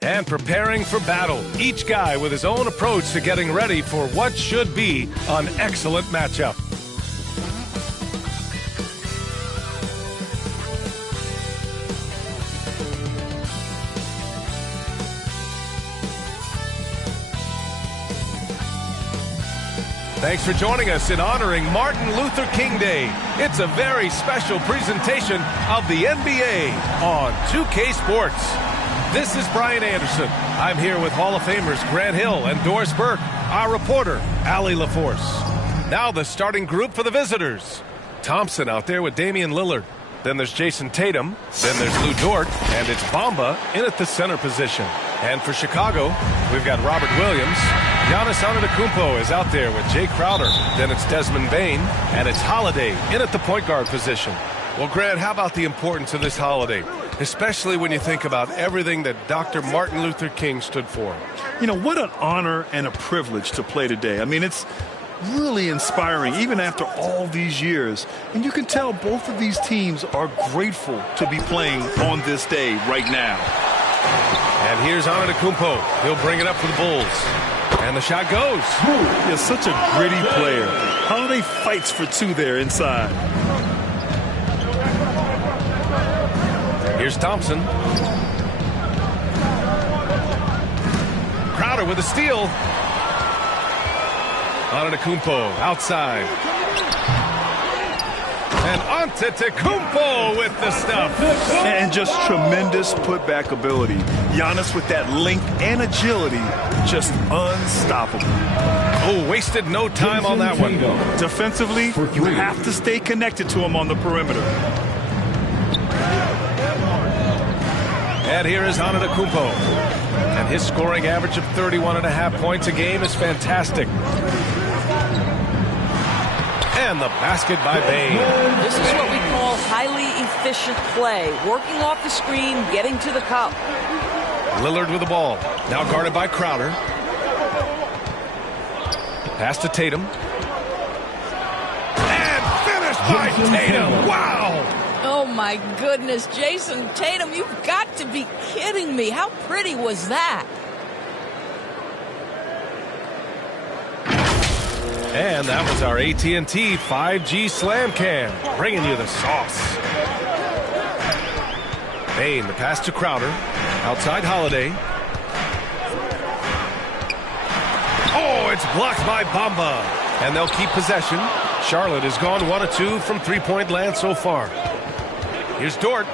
And preparing for battle, each guy with his own approach to getting ready for what should be an excellent matchup. Thanks for joining us in honoring Martin Luther King Day. It's a very special presentation of the NBA on 2K Sports. This is Brian Anderson. I'm here with Hall of Famers Grant Hill and Doris Burke, our reporter, Allie LaForce. Now the starting group for the visitors. Thompson out there with Damian Lillard. Then there's Jason Tatum. Then there's Lou Dort. And it's Bamba in at the center position. And for Chicago, we've got Robert Williams. Giannis Antetokounmpo is out there with Jay Crowder. Then it's Desmond Bane. And it's Holiday in at the point guard position. Well, Grant, how about the importance of this holiday? Especially when you think about everything that Dr. Martin Luther King stood for. You know, what an honor and a privilege to play today. I mean, it's really inspiring, even after all these years. And you can tell both of these teams are grateful to be playing on this day right now. And here's Antetokounmpo. He'll bring it up for the Bulls. And the shot goes. He's such a gritty player. Holiday fights for two there inside. Here's Thompson. Crowder with a steal. Antetokounmpo outside. And Antetokounmpo with the stuff. And just tremendous putback ability. Giannis with that length and agility, just unstoppable. Oh, wasted no time on that one. Defensively, you have to stay connected to him on the perimeter. And here is Antetokounmpo. And his scoring average of 31.5 points a game is fantastic. And the basket by Bane. This is what we call highly efficient play. Working off the screen, getting to the cup. Lillard with the ball. Now guarded by Crowder. Pass to Tatum. And finished by Tatum. Wow! Oh, my goodness. Jason Tatum, you've got to be kidding me. How pretty was that? And that was our AT&T 5G Slam Cam, bringing you the sauce. Bane, the pass to Crowder. Outside Holiday. Oh, it's blocked by Bamba. And they'll keep possession. Charlotte has gone 1 of 2 from three-point land so far. Here's Dort.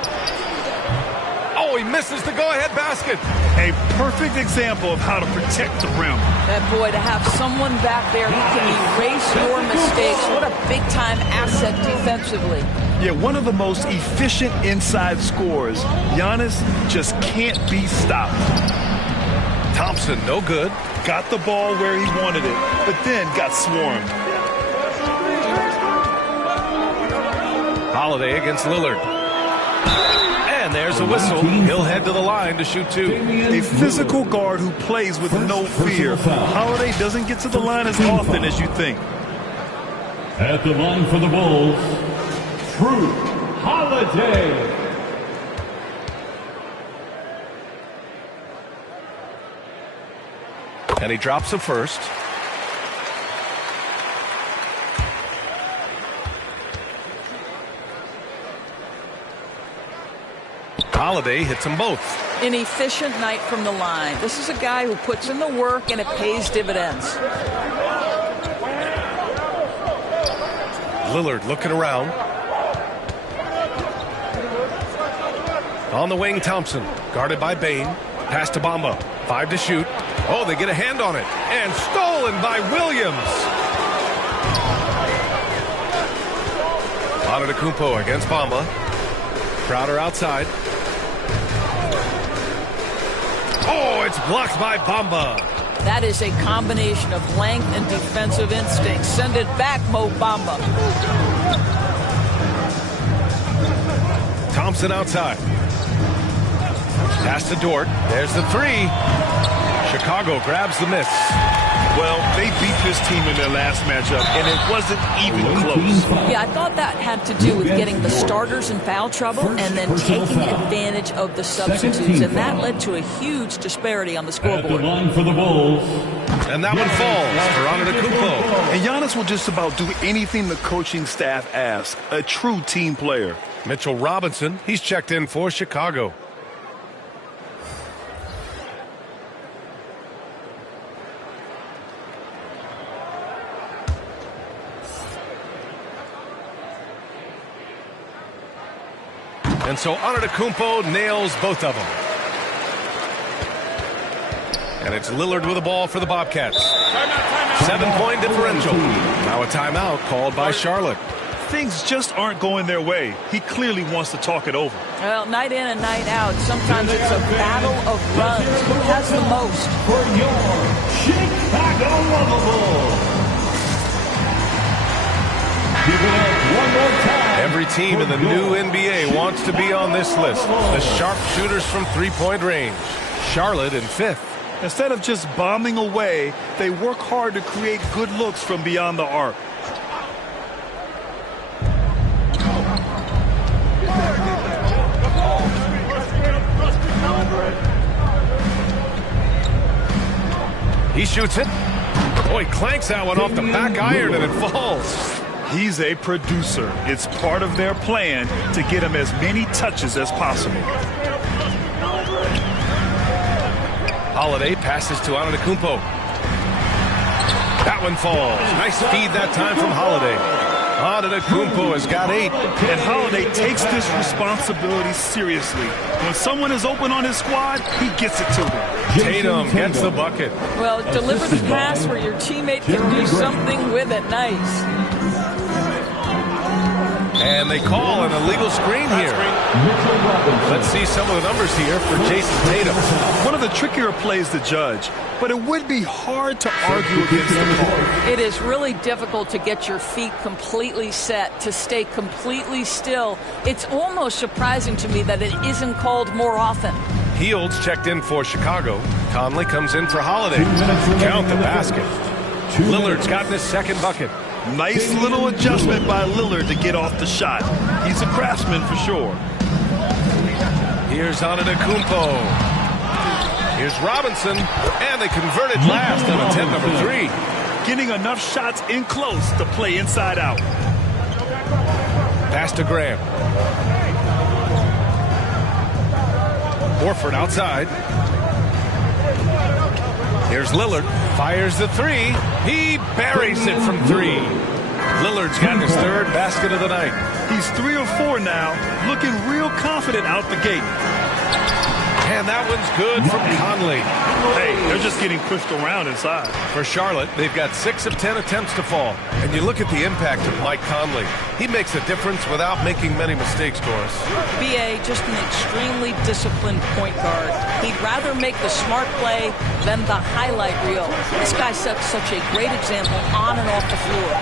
Oh, he misses the go-ahead basket. A perfect example of how to protect the rim. That boy, to have someone back there who can erase your mistakes. What a big-time asset defensively. Yeah, one of the most efficient inside scorers. Giannis just can't be stopped. Thompson, no good. Got the ball where he wanted it, but then got swarmed. Holiday against Lillard. And there's a whistle. He'll head to the line to shoot two. A physical guard who plays with no fear. Holiday doesn't get to the line as often as you think. At the line for the Bulls, Drew Holiday. And he drops the first. Holiday hits them both. An efficient night from the line. This is a guy who puts in the work and it pays dividends. Lillard looking around. On the wing, Thompson. Guarded by Bane. Pass to Bamba. 5 to shoot. Oh, they get a hand on it. And stolen by Williams. Antetokounmpo against Bamba. Crowder outside. Oh, it's blocked by Bamba. That is a combination of length and defensive instinct. Send it back, Mo Bamba. Thompson outside. Pass to Dort. There's the three. Chicago grabs the miss. Well, they beat this team in their last matchup, and it wasn't even close. Yeah, I thought that had to do with getting the starters in foul trouble and then taking advantage of the substitutes, and that led to a huge disparity on the scoreboard. At the line for the Bulls. And that one falls for Antetokounmpo. And Giannis will just about do anything the coaching staff asks. A true team player. Mitchell Robinson, he's checked in for Chicago. And so Antetokounmpo nails both of them. And it's Lillard with the ball for the Bobcats. 7-point differential. Now a timeout called by Charlotte. Things just aren't going their way. He clearly wants to talk it over. Well, night in and night out, sometimes it's a battle of runs. Who has the most? For your Chicago Bulls. Give it up one more time. Every team in the new NBA wants to be on this list. The sharpshooters from three-point range. Charlotte in 5th. Instead of just bombing away, they work hard to create good looks from beyond the arc. He shoots it. Oh, he clanks that one off the back iron and it falls. He's a producer. It's part of their plan to get him as many touches as possible. Holiday passes to Antetokounmpo. That one falls. Nice feed that time from Holiday. Antetokounmpo has got 8. And Holiday takes this responsibility seriously. When someone is open on his squad, he gets it to them. Tatum gets the bucket. Well, deliver the pass where your teammate can do something with it. Nice. And they call an illegal screen here. Let's see some of the numbers here for Jason Tatum. One of the trickier plays to judge, but it would be hard to argue against the call. It is really difficult to get your feet completely set, to stay completely still. It's almost surprising to me that it isn't called more often. Heald's checked in for Chicago. Conley comes in for Holiday. Count the basket. Lillard's gotten his second bucket. Nice little adjustment by Lillard to get off the shot. He's a craftsman for sure. Here's Antetokounmpo. Here's Robinson. And they converted last on attempt number 3. Getting enough shots in close to play inside out. Pass to Graham. Horford outside. Here's Lillard. Fires the 3. He buries it from 3. Lillard's gotten his 3rd basket of the night. He's 3 or 4 now, looking real confident out the gate. And that one's good from Conley. Hey, they're just getting pushed around inside. For Charlotte, they've got 6 of 10 attempts to fall. And you look at the impact of Mike Conley. He makes a difference without making many mistakes, Doris. B.A., just an extremely disciplined point guard. He'd rather make the smart play than the highlight reel. This guy sets such a great example on and off the floor.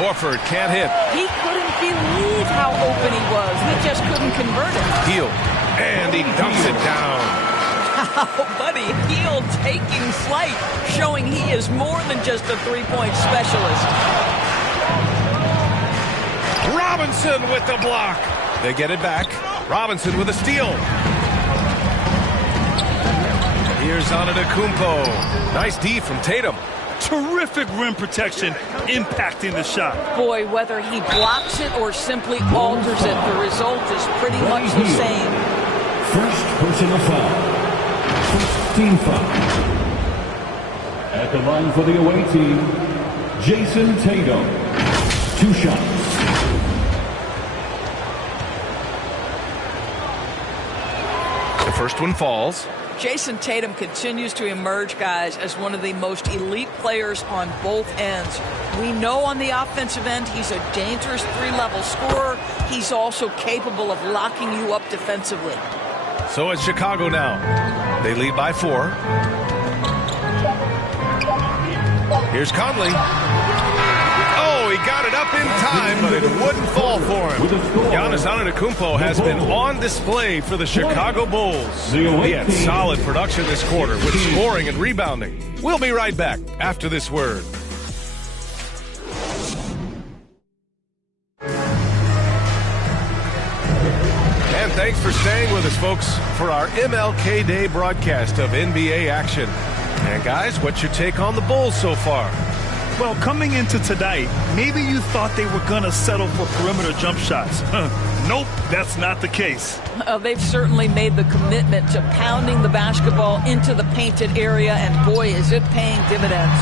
Horford can't hit. He couldn't believe how open he was. He just couldn't convert it. Hield. And he dumps it down. Oh, buddy, Hield taking flight, showing he is more than just a three-point specialist. Robinson with the block. They get it back. Robinson with a steal. Here's Antetokounmpo. Nice D from Tatum. Terrific rim protection, impacting the shot. Boy, whether he blocks it or simply alters it, the result is pretty much the same. First personal foul. First team foul. At the line for the away team, Jason Tatum. 2 shots. First one falls. Jason Tatum continues to emerge, guys, as one of the most elite players on both ends. We know on the offensive end he's a dangerous three-level scorer. He's also capable of locking you up defensively. So it's Chicago now. They lead by 4. Here's Conley. Oh, he got it up in time, but it wouldn't fall for him. Giannis Antetokounmpo has been on display for the Chicago Bulls. He had solid production this quarter with scoring and rebounding. We'll be right back after this word. And thanks for staying with us, folks, for our MLK Day broadcast of NBA action. And guys, what's your take on the Bulls so far? Well, coming into tonight, maybe you thought they were going to settle for perimeter jump shots. Nope, that's not the case. They've certainly made the commitment to pounding the basketball into the painted area, and boy, is it paying dividends.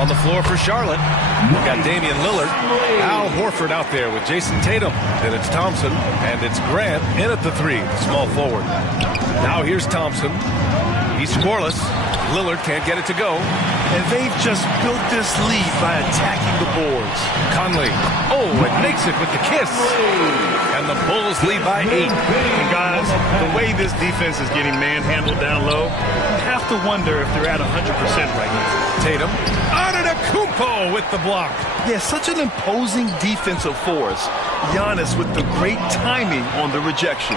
On the floor for Charlotte, we've got Damian Lillard, Al Horford out there with Jason Tatum. Then it's Thompson, and it's Grant in at the 3, the small forward. Now here's Thompson. He's scoreless. Lillard can't get it to go. And they've just built this lead by attacking the boards. Conley. Oh, and makes it with the kiss. And the Bulls lead by 8. And guys, the way this defense is getting manhandled down low, you have to wonder if they're at 100% right now. Tatum. Antetokounmpo with the block. Yeah, such an imposing defensive force. Giannis with the great timing on the rejection.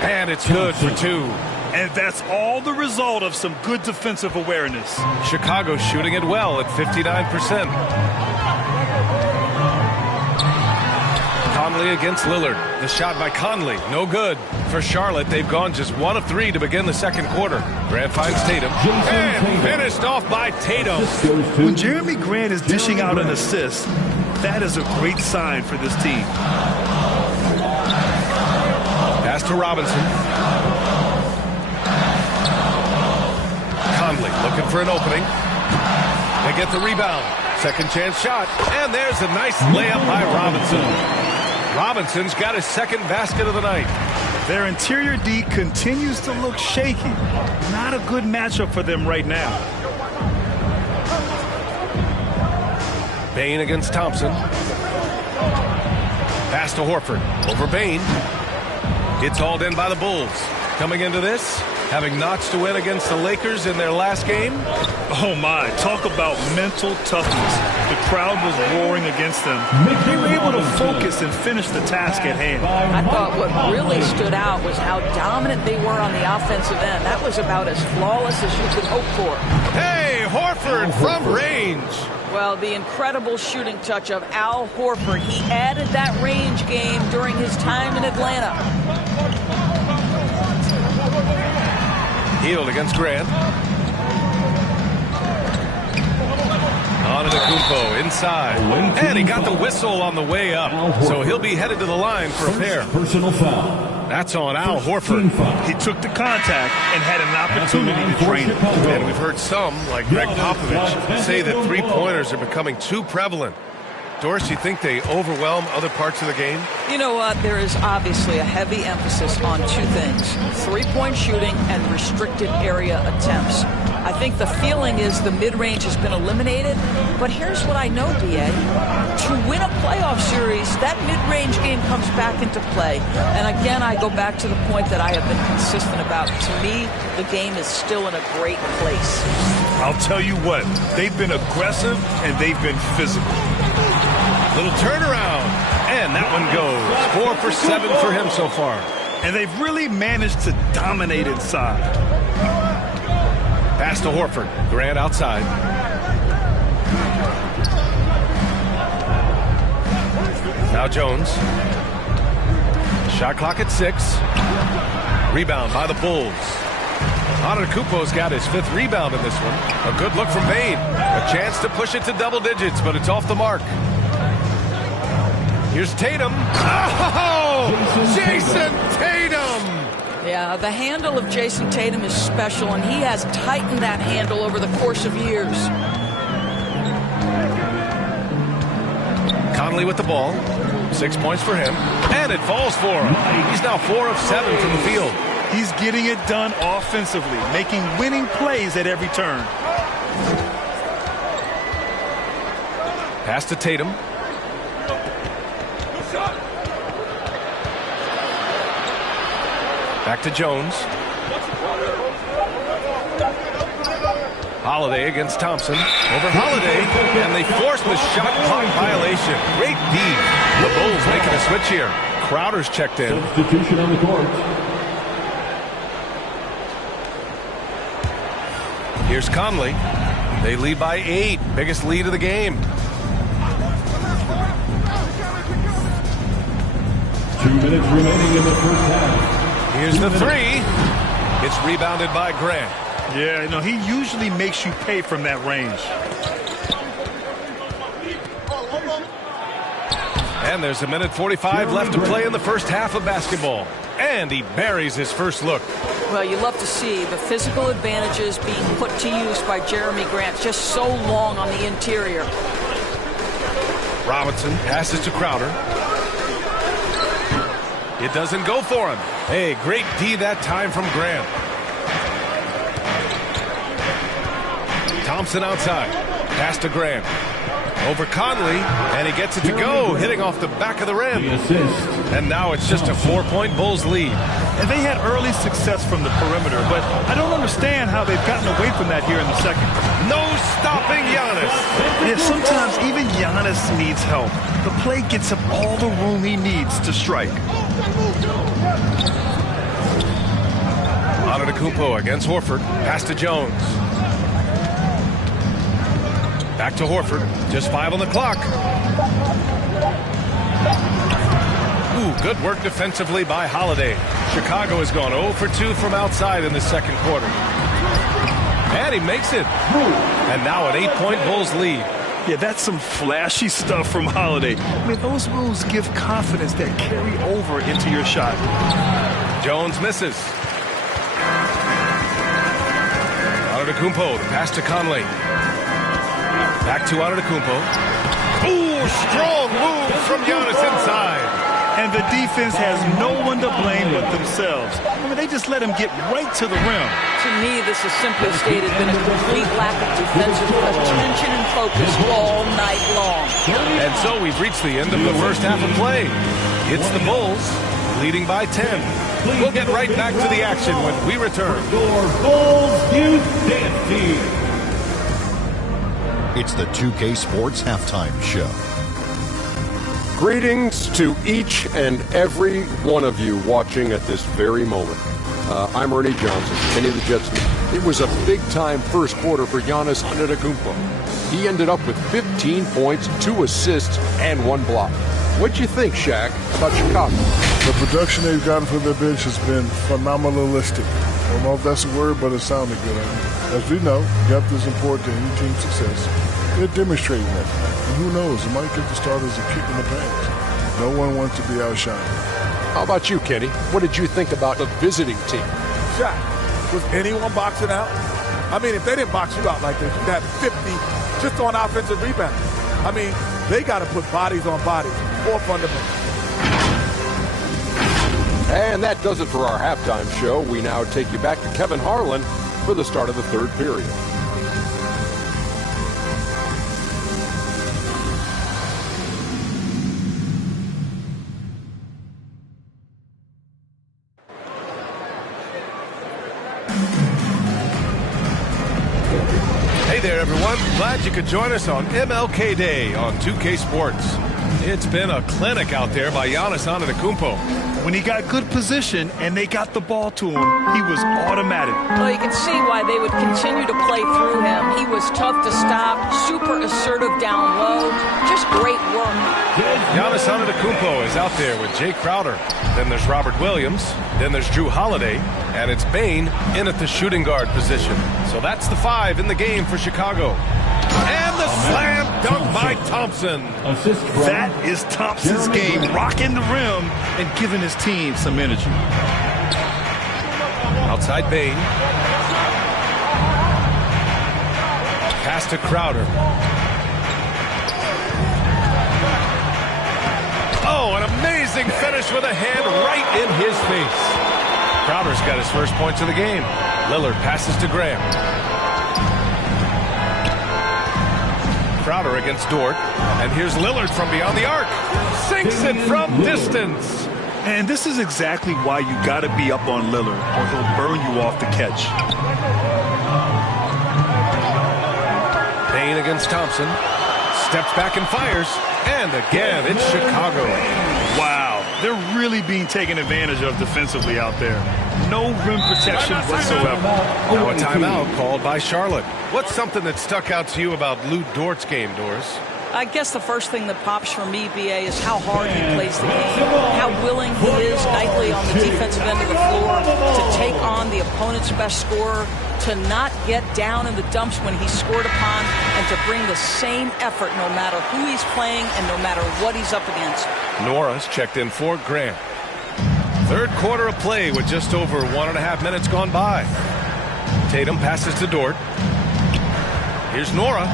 And it's good for 2. And that's all the result of some good defensive awareness. Chicago shooting it well at 59%. Conley against Lillard. The shot by Conley, no good. For Charlotte, they've gone just 1 of 3 to begin the second quarter. Grant finds Tatum. And finished off by Tatum. When Jeremy Grant is dishing out an assist, that is a great sign for this team. Pass to Robinson. Conley looking for an opening. They get the rebound. Second chance shot. And there's a nice layup by Robinson. Robinson's got his second basket of the night. Their interior D continues to look shaky. Not a good matchup for them right now. Bain against Thompson. Pass to Horford. Over Bain. It's hauled in by the Bulls. Coming into this, having notched to win against the Lakers in their last game. Oh my, talk about mental toughness. The crowd was roaring against them. They were able to focus and finish the task at hand. I thought what really stood out was how dominant they were on the offensive end. That was about as flawless as you could hope for. Hey, Horford from range. Well, the incredible shooting touch of Al Horford. He added that range game during his time in Atlanta. Healed against Grant. Antetokounmpo inside. And he got the whistle on the way up. So he'll be headed to the line for a pair. Personal foul. That's on Al Horford. He took the contact and had an opportunity to drain it. And we've heard some, like Greg Popovich, say that three-pointers are becoming too prevalent. Doris, you think they overwhelm other parts of the game? You know what? There is obviously a heavy emphasis on 2 things. Three-point shooting and restricted area attempts. I think the feeling is the mid-range has been eliminated. But here's what I know, D.A. To win a playoff series, that mid-range game comes back into play. And again, I go back to the point that I have been consistent about. To me, the game is still in a great place. I'll tell you what, they've been aggressive and they've been physical. Little turnaround, and that one goes. 4 for 7 for him so far. And they've really managed to dominate inside. Pass to Horford. Grant outside. Now Jones. Shot clock at 6. Rebound by the Bulls. Antetokounmpo's got his 5th rebound in this one. A good look from Bain. A chance to push it to double digits, but it's off the mark. Here's Tatum. Oh! Jason Tatum! Yeah, the handle of Jason Tatum is special, and he has tightened that handle over the course of years. Conley with the ball. 6 points for him. And it falls for him. He's now 4 of 7 from the field. He's getting it done offensively, making winning plays at every turn. Pass to Tatum. Back to Jones. Holiday against Thompson. Over Holiday, and they force the shot clock violation. Great D. The Bulls making a switch here. Crowder's checked in. Substitution on the court. Here's Conley. They lead by 8. Biggest lead of the game. 2 minutes remaining in the first half. Here's the three. It's rebounded by Grant. Yeah, no, he usually makes you pay from that range. And there's 1:45 left to play in the first half of basketball. And he buries his first look. Well, you love to see the physical advantages being put to use by Jeremy Grant. Just so long on the interior. Robinson passes to Crowder. It doesn't go for him. Hey, great D that time from Grant. Thompson outside. Pass to Grant. Over Conley, and he gets it to go, hitting off the back of the rim. And now it's just a 4-point Bulls lead. And they had early success from the perimeter, but I don't understand how they've gotten away from that here in the second. No stopping Giannis. Yeah, sometimes even Giannis needs help. The play gets him all the room he needs to strike. Antetokounmpo against Horford. Pass to Jones. Back to Horford. Just 5 on the clock. Ooh, good work defensively by Holiday. Chicago has gone 0 for 2 from outside in the second quarter. And he makes it. And now an 8-point Bulls lead. Yeah, that's some flashy stuff from Holiday. I mean, those moves give confidence that carry over into your shot. Jones misses. Antetokounmpo, the pass to Conley. Back to Antetokounmpo. Ooh, strong move from Giannis inside. And the defense has no one to blame but themselves. I mean, they just let him get right to the rim. To me, this has simply stated been a complete lack of defensive attention and focus all night long. And so we've reached the end of the first half of play. It's the Bulls leading by 10. We'll get right back to the action when we return. Bulls Youth Dance Team. It's the 2K Sports Halftime Show. Greetings to each and every one of you watching at this very moment. I'm Ernie Johnson, Kenny the Jetsman. It was a big-time first quarter for Giannis Antetokounmpo. He ended up with 15 points, 2 assists, and 1 block. What'd you think, Shaq, about Chicago? The production they've gotten from their bench has been phenomenalistic. I don't know if that's a word, but it sounded good. As we know, depth is important to any team's success. They're demonstrating that. And who knows, it might get the starters a kick in the pants. No one wants to be outshined. How about you, Kenny? What did you think about the visiting team? Shaq, was anyone boxing out? I mean, if they didn't box you out like this, you'd have 50 just on offensive rebounds. I mean, they got to put bodies on bodies, more fundamental. And that does it for our halftime show. We now take you back to Kevin Harlan for the start of the third period. Hey there, everyone. Glad you could join us on MLK Day on 2K Sports. It's been a clinic out there by Giannis Antetokounmpo. When he got good position and they got the ball to him, he was automatic. Well, you can see why they would continue to play through him. He was tough to stop, super assertive down low, just great work. Giannis Antetokounmpo is out there with Jay Crowder. Then there's Robert Williams. Then there's Drew Holiday. And it's Bane in at the shooting guard position. So that's the 5 in the game for Chicago. And the slam dunk by Thompson. That is Thompson's game, rocking the rim and giving his team some energy. Outside Bane. Pass to Crowder. Oh, an amazing finish with a hand right in his face. Crowder's got his first points of the game. Lillard passes to Graham. Crowder against Dort. And here's Lillard from beyond the arc. Sinks it from distance. And this is exactly why you got to be up on Lillard, or he'll burn you off the catch. Payne against Thompson. Steps back and fires. And again, it's Chicago. Wow, they're really being taken advantage of defensively out there. No rim protection whatsoever. Now a timeout called by Charlotte. What's something that stuck out to you about Lou Dort's game, Doris? I guess the first thing that pops for me, BA, is how hard he plays the game, how willing he is nightly on the defensive end of the floor to take on the opponent's best scorer, to not get down in the dumps when he's scored upon, and to bring the same effort no matter who he's playing and no matter what he's up against. Nora's checked in for Grant. Third quarter of play with just over 1.5 minutes gone by. Tatum passes to Dort. Here's Nora.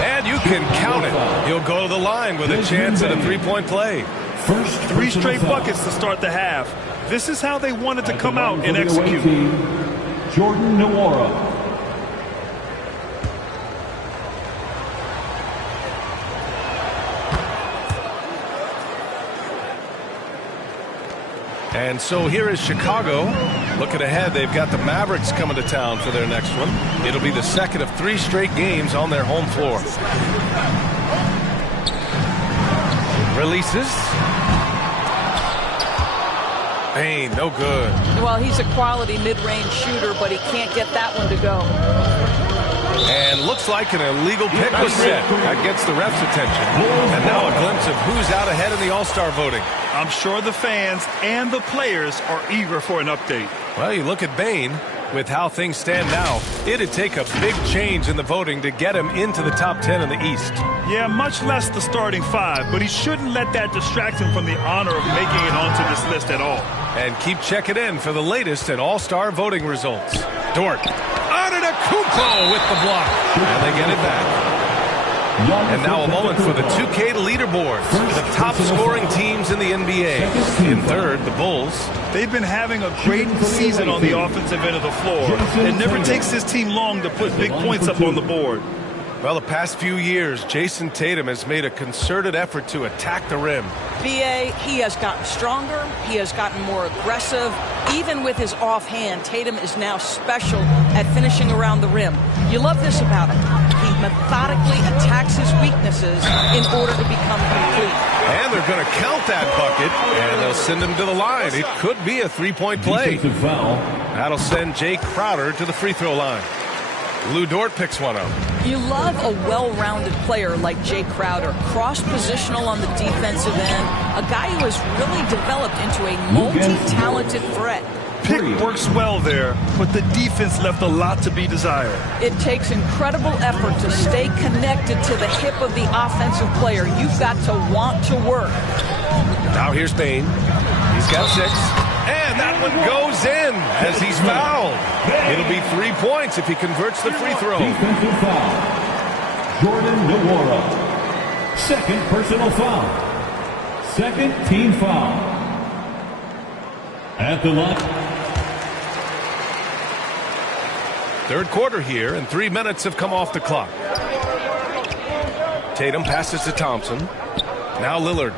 And you can count it. He'll go to the line with a chance at a three-point play. First 3 straight buckets to start the half. This is how they wanted to come out and execute. Jordan Nwora. And so here is Chicago. Looking ahead, they've got the Mavericks coming to town for their next one. It'll be the second of 3 straight games on their home floor. Releases. Payne, no good. Well, he's a quality mid-range shooter, but he can't get that one to go. And looks like an illegal pick was set. That gets the ref's attention. And now a glimpse of who's out ahead in the All-Star voting. I'm sure the fans and the players are eager for an update. Well, you look at Bane. With how things stand now, it'd take a big change in the voting to get him into the top 10 in the East. Yeah, much less the starting 5, but he shouldn't let that distract him from the honor of making it onto this list at all. And keep checking in for the latest in All-Star voting results. Dort. Antetokounmpo with the block. And they get it back. And now a moment for the 2K leaderboards. The top scoring teams in the NBA. In third, the Bulls. They've been having a great season on the offensive end of the floor. It never takes this team long to put big points up on the board. Well, the past few years, Jason Tatum has made a concerted effort to attack the rim. BA, he has gotten stronger. He has gotten more aggressive. Even with his offhand, Tatum is now special at finishing around the rim. You love this about him. He methodically attacks his weaknesses in order to become complete. And they're going to count that bucket, and they'll send him to the line. It could be a three-point play. That'll send Jay Crowder to the free throw line. Lou Dort picks one up. You love a well-rounded player like Jay Crowder, cross-positional on the defensive end, a guy who has really developed into a multi-talented threat. Pick works well there, but the defense left a lot to be desired. It takes incredible effort to stay connected to the hip of the offensive player. You've got to want to work. Now here's Payne. He's got 6. And that one goes in as he's fouled. It'll be 3 points if he converts the free throw. Defensive foul. Jordan Nwora. Second personal foul. Second team foul. At the line. Third quarter here, and 3 minutes have come off the clock. Tatum passes to Thompson. Now Lillard.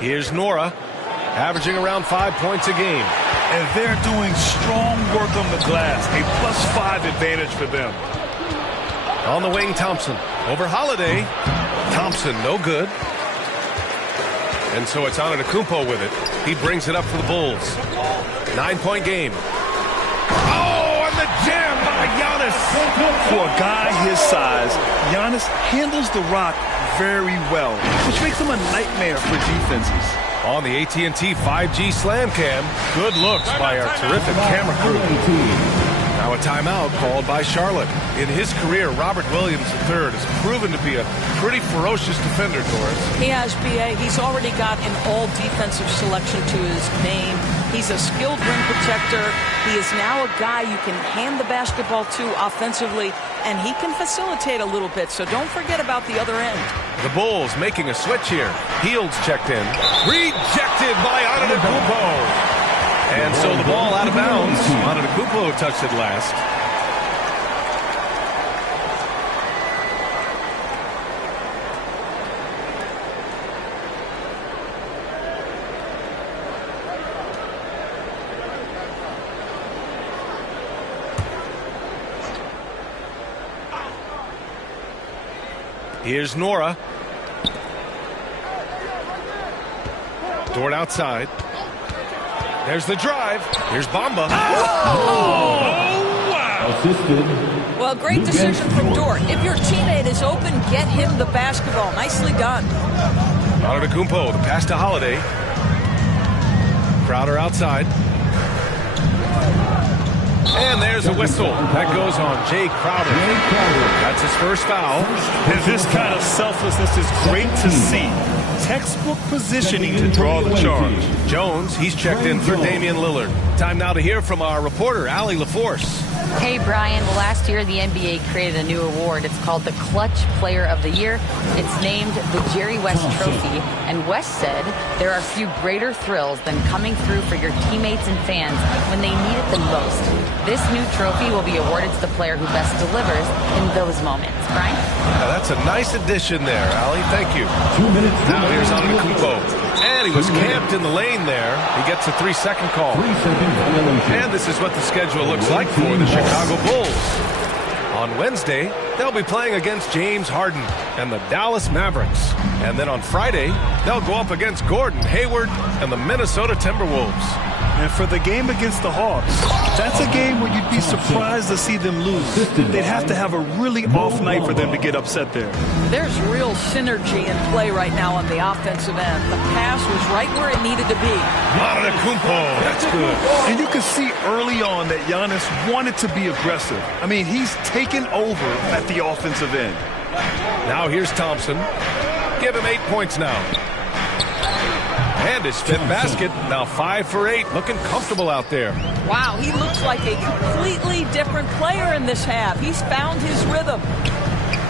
Here's Nora, averaging around 5 points a game. And they're doing strong work on the glass. A +5 advantage for them. On the wing, Thompson. Over Holiday. Thompson, no good. And so it's Antetokounmpo with it. He brings it up for the Bulls. 9-point game. Oh, and the jam by Giannis. For a guy his size, Giannis handles the rock very well, which makes him a nightmare for defenses. On the AT&T 5G Slam Cam, good looks by our terrific camera crew. Now a timeout called by Charlotte. In his career, Robert Williams III has proven to be a pretty ferocious defender, Doris. He has, B.A. He's already got an all-defensive selection to his name. He's a skilled rim protector. He is now a guy you can hand the basketball to offensively, and he can facilitate a little bit, so don't forget about the other end. The Bulls making a switch here. Fields checked in. Rejected by Antetokounmpo. And so the ball out of bounds. Antetokounmpo touched it last. Here's Nora. Dort outside. There's the drive. Here's Bamba. Oh, wow. Well, great decision from Dort. If your teammate is open, get him the basketball. Nicely done. Antetokounmpo, the pass to Holiday. Crowder outside. And there's a whistle. That goes on Jay Crowder. That's his first foul. And this kind of selflessness is great to see. Textbook positioning to draw the charge. Jones, he's checked in for Damian Lillard. Time now to hear from our reporter, Allie LaForce. Hey, Brian. Well, last year, the NBA created a new award. It's called the Clutch Player of the Year. It's named the Jerry West Trophy. And West said there are few greater thrills than coming through for your teammates and fans when they need it the most. This new trophy will be awarded to the player who best delivers in those moments. Brian? Yeah, that's a nice addition there, Allie. Thank you. 2 minutes. Now here's Antetokounmpo. And he was camped in the lane there. He gets a 3-second call. 3 seconds violation. And this is what the schedule looks like for the Chicago Bulls. On Wednesday, they'll be playing against James Harden and the Dallas Mavericks. And then on Friday, they'll go up against Gordon Hayward and the Minnesota Timberwolves. And for the game against the Hawks, that's a game where you'd be surprised to see them lose. They'd have to have a really off night for them to get upset there. There's real synergy in play right now on the offensive end. The pass was right where it needed to be. Antetokounmpo, that's good. And you can see early on that Giannis wanted to be aggressive. I mean, he's taken over at the offensive end. Now here's Thompson. Give him 8 points now. And his fifth basket, now 5 for 8, looking comfortable out there. Wow, he looks like a completely different player in this half. He's found his rhythm.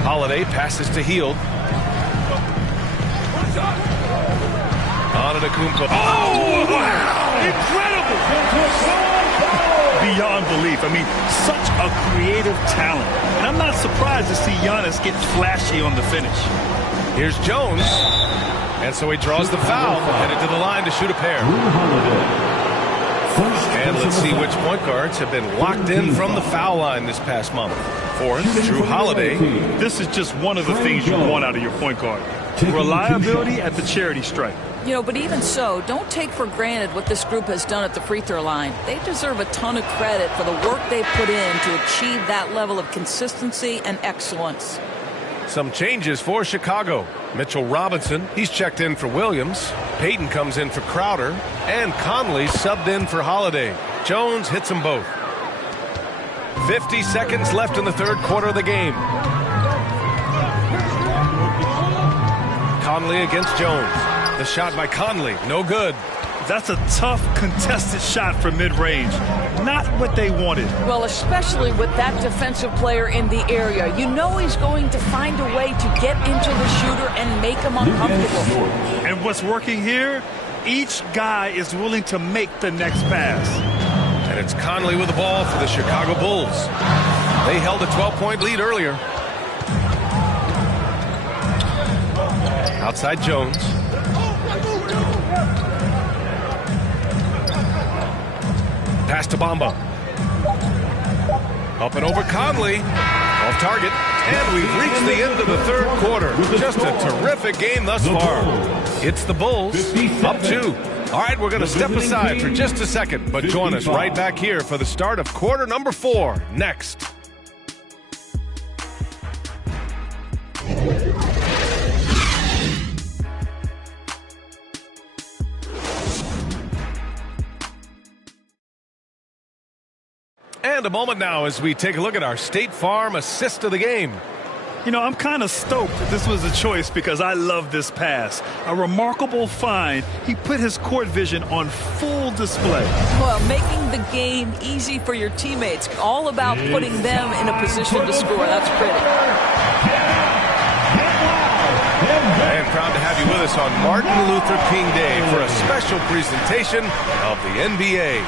Holiday passes to Hield. Antetokounmpo. Oh, wow! Incredible! Beyond belief. I mean, such a creative talent. And I'm not surprised to see Giannis get flashy on the finish. Here's Jones. And so he draws the foul, headed to the line to shoot a pair. And let's see which point guards have been locked in from the foul line this past month. Fourth, Drew Holiday. This is just one of the things you want out of your point guard. Reliability at the charity stripe. You know, but even so, don't take for granted what this group has done at the free throw line. They deserve a ton of credit for the work they've put in to achieve that level of consistency and excellence. Some changes for Chicago. Mitchell Robinson, he's checked in for Williams. Payton comes in for Crowder. And Conley subbed in for Holiday. Jones hits them both. 50 seconds left in the third quarter of the game. Conley against Jones. The shot by Conley, no good. That's a tough, contested shot from mid-range. Not what they wanted. Well, especially with that defensive player in the area. You know he's going to find a way to get into the shooter and make him uncomfortable. And what's working here? Each guy is willing to make the next pass. And it's Conley with the ball for the Chicago Bulls. They held a 12-point lead earlier. Outside Jones. Pass to Bamba. Up and over Conley. Off target. And we've reached the end of the third quarter. Just a terrific game thus far. It's the Bulls up 2. All right, we're going to step aside for just a second, but join us right back here for the start of quarter number 4 next. And And a moment now as we take a look at our State Farm assist of the game. You know, I'm kind of stoked that this was a choice because I love this pass. A remarkable find. He put his court vision on full display. Well, making the game easy for your teammates. All about putting them in a position to score. That's pretty. And proud to have you with us on Martin Luther King Day for a special presentation of the NBA.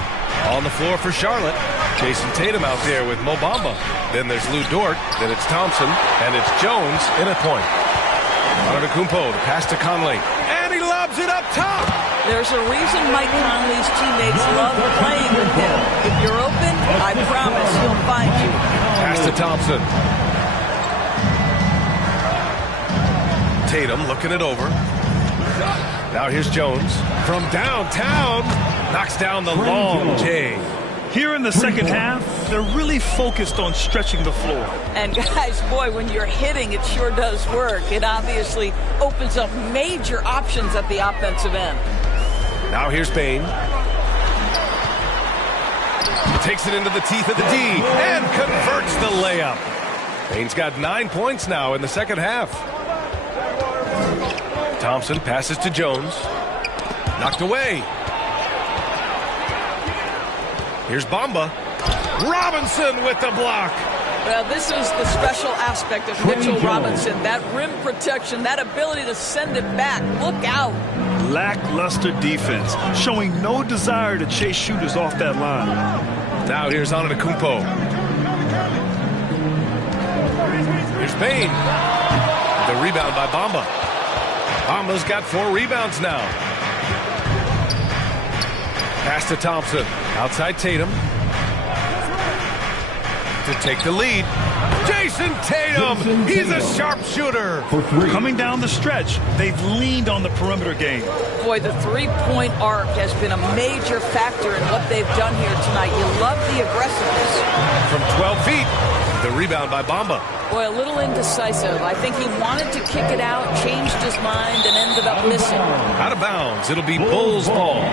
On the floor for Charlotte, Jason Tatum out there with Mo Bamba. Then there's Lou Dort, then it's Thompson, and it's Jones in a point. Antetokounmpo, the pass to Conley, and he lobs it up top. There's a reason Mike Conley's teammates love playing with him. If you're open, I promise he'll find you. Pass to Thompson. Tatum looking it over. Now here's Jones from downtown. Knocks down the long J. Here in the second half, they're really focused on stretching the floor. And guys, boy, when you're hitting, it sure does work. It obviously opens up major options at the offensive end. Now here's Bain. Takes it into the teeth of the D and converts the layup. Bain's got 9 points now in the second half. Thompson passes to Jones. Knocked away. Here's Bamba. Robinson with the block. Well, this is the special aspect of Mitchell Robinson. That rim protection, that ability to send it back. Look out. Lackluster defense, showing no desire to chase shooters off that line. Now here's Antetokounmpo. Here's Bain. The rebound by Bamba. Bamba's got 4 rebounds now. Pass to Thompson. Outside Tatum. To take the lead. Jason Tatum. He's a sharpshooter. Coming down the stretch, they've leaned on the perimeter game. Boy, the three-point arc has been a major factor in what they've done here tonight. You love the aggressiveness. From 12 feet. The rebound by Bamba. Boy, a little indecisive. I think he wanted to kick it out, changed his mind, and ended up missing. Out of bounds. It'll be Bulls ball.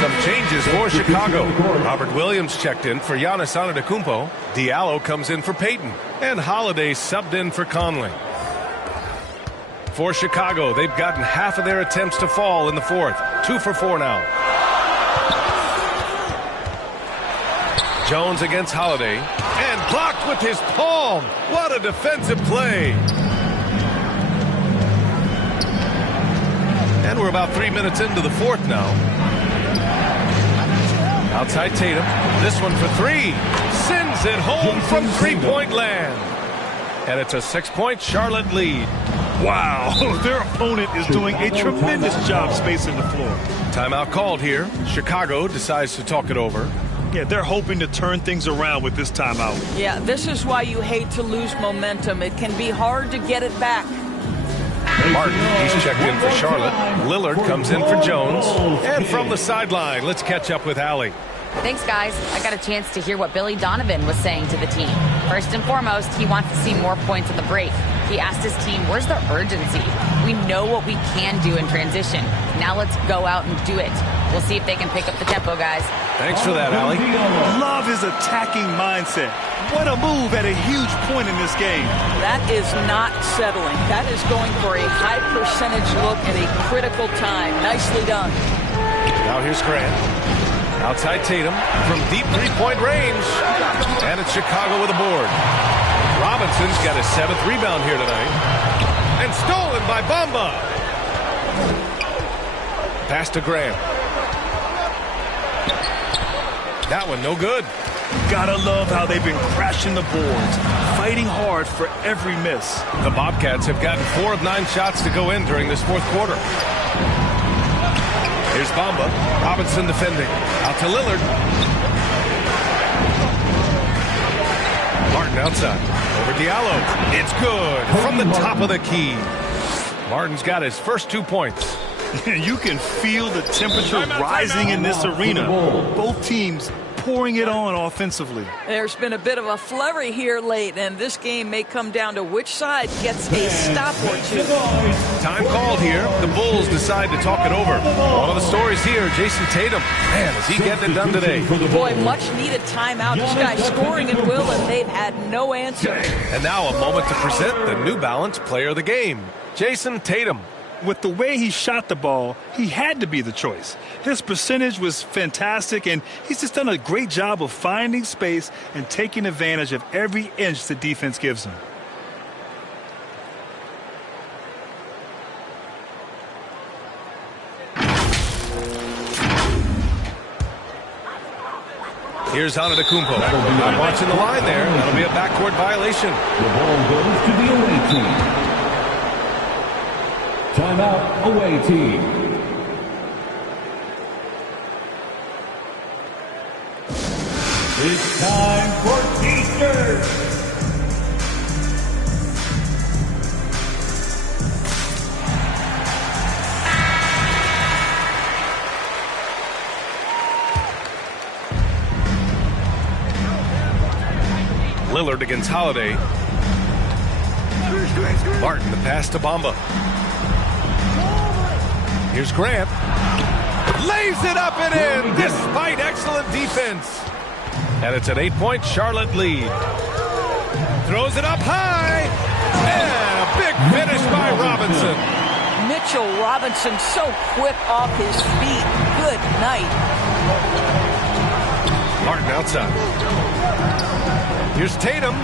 Some changes for Chicago. Robert Williams checked in for Giannis Antetokounmpo. Diallo comes in for Payton. And Holiday subbed in for Conley. For Chicago, they've gotten half of their attempts to fall in the fourth. 2 for 4 now. Jones against Holiday. And blocked with his palm. What a defensive play. And we're about 3 minutes into the fourth now. Outside Tatum. This one for 3. Sends it home from three-point land. And it's a 6-point Charlotte lead. Wow, their opponent is doing a tremendous job spacing the floor. Timeout called here. Chicago decides to talk it over. Yeah, they're hoping to turn things around with this timeout. Yeah, this is why you hate to lose momentum. It can be hard to get it back. Martin, he's checked in for Charlotte. Lillard comes in for Jones. And from the sideline, let's catch up with Allie. Thanks, guys. I got a chance to hear what Billy Donovan was saying to the team. First and foremost, he wants to see more points at the break. He asked his team, where's the urgency? We know what we can do in transition. Now let's go out and do it. We'll see if they can pick up the tempo, guys. Thanks for that, Allie. Love his attacking mindset. What a move at a huge point in this game. That is not settling. That is going for a high percentage look at a critical time. Nicely done. Now here's Grant. Outside Tatum from deep three-point range. And it's Chicago with a board. Robinson's got his 7th rebound here tonight. And stolen by Bamba. Pass to Grant. That one no good. Gotta love how they've been crashing the boards, fighting hard for every miss. The Bobcats have gotten 4 of 9 shots to go in during this fourth quarter. Here's Bamba. Robinson defending. Out to Lillard. Martin outside. Over Diallo. It's good. From the top of the key. Martin's got his first 2 points. You can feel the temperature rising in this arena. Both teams pouring it on offensively. There's been a bit of a flurry here late, and this game may come down to which side gets a stop or two. Time called here. The Bulls decide to talk it over. One of the stories here, Jason Tatum. Man, is he getting it done today? Boy, much needed timeout. This guy's scoring at will, and they've had no answer. And now a moment to present the New Balance Player of the Game, Jason Tatum. With the way he shot the ball, he had to be the choice. His percentage was fantastic, and he's just done a great job of finding space and taking advantage of every inch the defense gives him. Here's Antetokounmpo. I'm watching the line there. That'll be a backcourt violation. The ball goes to the away team. Timeout, away team. It's time for Easter. Lillard against Holiday. Martin, the pass to Bamba. Here's Grant. Lays it up and in despite excellent defense. And it's an 8-point Charlotte lead. Throws it up high. And a big finish by Robinson. Mitchell Robinson so quick off his feet. Good night. Martin outside. Here's Tatum.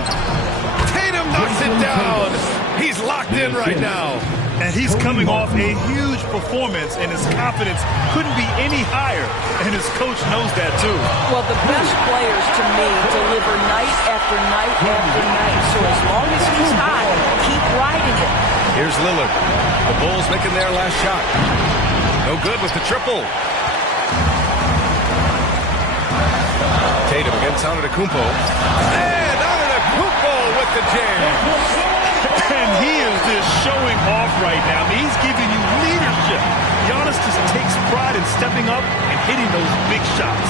Tatum knocks it down. He's locked in right now. And he's coming off a huge performance, and his confidence couldn't be any higher. And his coach knows that, too. Well, the best players, to me, deliver night after night after night. So as long as he's hot, keep riding it. Here's Lillard. The Bulls making their last shot. No good with the triple. Tatum against Antetokounmpo. And Antetokounmpo with the jam. And he is just showing off right now. I mean, he's giving you leadership. Giannis just takes pride in stepping up and hitting those big shots.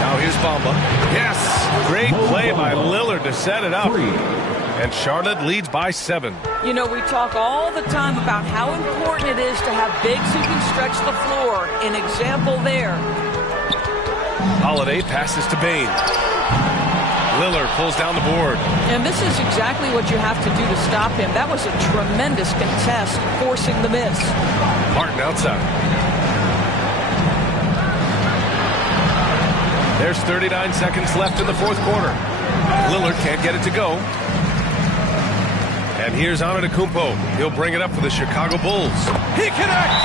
Now here's Bamba. Yes, great play by Lillard to set it up. And Charlotte leads by 7. You know, we talk all the time about how important it is to have bigs who can stretch the floor. An example there. Holiday passes to Bane. Lillard pulls down the board. And this is exactly what you have to do to stop him. That was a tremendous contest, forcing the miss. Martin outside. There's 39 seconds left in the fourth quarter. Lillard can't get it to go. And here's Antetokounmpo. He'll bring it up for the Chicago Bulls. He connects!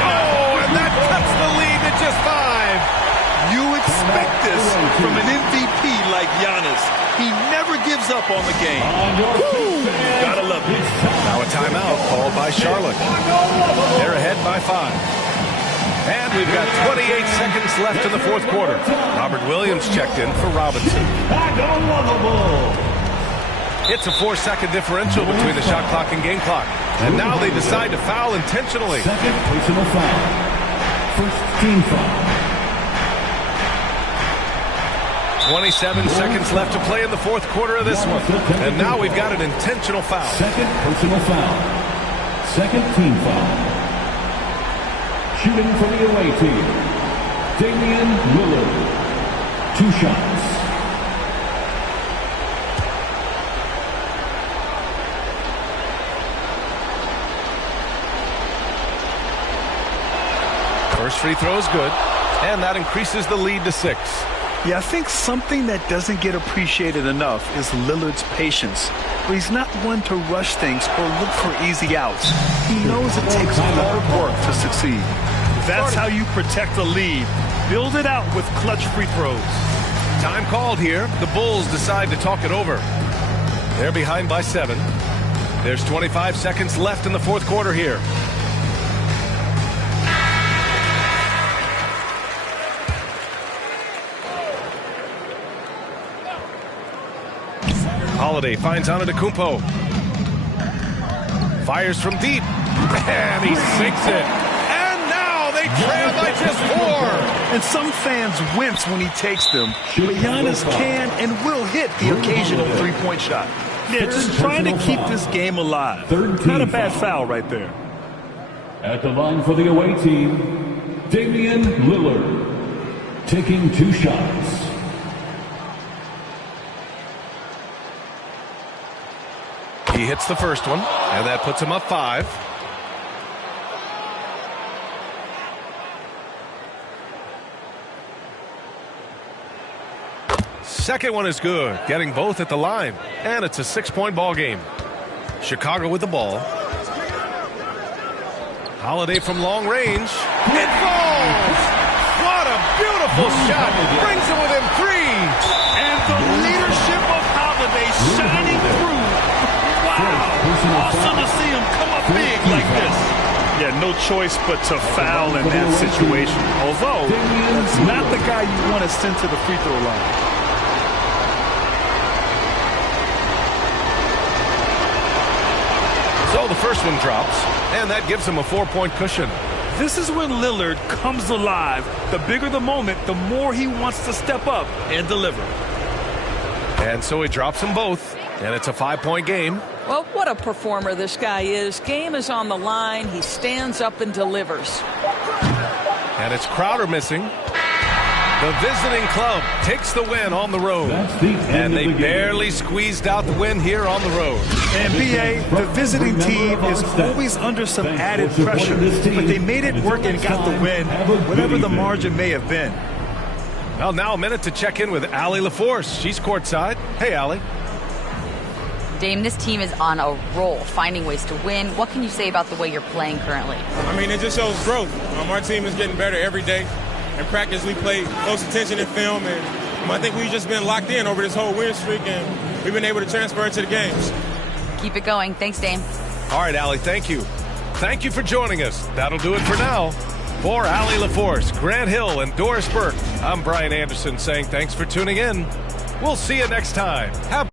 Oh, and that cuts the lead to just 5. You expect this from an MVP like Giannis. He never gives up on the game. Woo! Gotta love it. Now a timeout called by Charlotte. They're ahead by 5. And we've got 28 seconds left in the fourth quarter. Robert Williams checked in for Robinson. It's a 4-second differential between the shot clock and game clock. And now they decide to foul intentionally. Second personal foul. First team foul. 27 seconds left to play in the fourth quarter of this one. And now we've got an intentional foul. Second personal foul. Second team foul. Shooting for the away team, Damian Lillard. 2 shots. First free throw is good, and that increases the lead to 6. Yeah, I think something that doesn't get appreciated enough is Lillard's patience. But he's not one to rush things or look for easy outs. He knows it takes hard work to succeed. That's how you protect the lead. Build it out with clutch free throws. Time called here. The Bulls decide to talk it over. They're behind by 7. There's 25 seconds left in the fourth quarter here. Holiday finds Antetokounmpo. Fires from deep. And he sinks it. And now they trail by just 4. And some fans wince when he takes them, but Giannis can and will hit the occasional three-point shot. Yeah, just trying to keep this game alive. Not a bad foul right there. At the line for the away team, Damian Lillard, taking 2 shots. He hits the first one, and that puts him up 5. Second one is good, getting both at the line, and it's a 6-point ball game. Chicago with the ball. Holiday from long range. It falls! What a beautiful shot! Brings it within 3. And the leadership of Holiday shining through. Wow! Awesome to see him come up big like this. Yeah, no choice but to foul in that situation. Although, that's not the guy you want to send to the free throw line. So the first one drops, and that gives him a 4-point cushion. This is when Lillard comes alive. The bigger the moment, the more he wants to step up and deliver. And so he drops them both, and it's a 5-point game. Well, what a performer this guy is. Game is on the line. He stands up and delivers. And it's Crowder missing. The visiting club takes the win on the road. And they barely squeezed out the win here on the road. And B.A., the visiting team is always under some added pressure. But they made it work and got the win, whatever the margin may have been. Well, now a minute to check in with Allie LaForce. She's courtside. Hey, Allie. Dame, this team is on a roll, finding ways to win. What can you say about the way you're playing currently? I mean, it just shows growth. Our team is getting better every day. In practice, we play close attention in film, and I think we've just been locked in over this whole win streak, and we've been able to transfer it to the games. Keep it going. Thanks, Dame. All right, Allie, thank you. Thank you for joining us. That'll do it for now. For Allie LaForce, Grant Hill, and Doris Burke, I'm Brian Anderson saying thanks for tuning in. We'll see you next time. Have